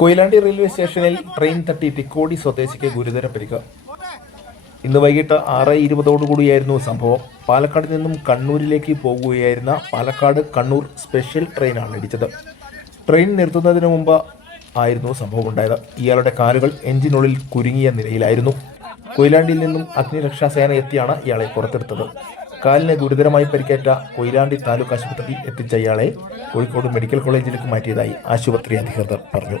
Koyilandy railway സ്റ്റേഷനിൽ train തട്ടി തിക്കോടി സ്വദേശിക്ക് ഗുരുതര പരിക്ക്. ഇന്ന് വൈകിട്ട് ആറ് ഇരുപതോടുകൂടിയായിരുന്നു സംഭവം. പാലക്കാട് നിന്നും കണ്ണൂരിലേക്ക് പോകുകയായിരുന്ന പാലക്കാട് കണ്ണൂർ സ്പെഷ്യൽ ട്രെയിനാണ് ഇടിച്ചത്. ട്രെയിൻ നിർത്തുന്നതിന് മുമ്പ് ആയിരുന്നു സംഭവം ഉണ്ടായത്. ഇയാളുടെ കാലുകൾ എഞ്ചിനുള്ളിൽ കുരുങ്ങിയ നിലയിലായിരുന്നു. കൊയിലാണ്ടിയിൽ നിന്നും അഗ്നിരക്ഷാസേന എത്തിയാണ് ഇയാളെ പുറത്തെടുത്തത്. കാലിന് ഗുരുതരമായി പരിക്കേറ്റ കൊയിലാണ്ടി താലൂക്ക് ആശുപത്രിയിൽ എത്തിച്ച ഇയാളെ കോഴിക്കോട് മെഡിക്കൽ കോളേജിലേക്ക് മാറ്റിയതായി ആശുപത്രി അധികൃതർ പറഞ്ഞു.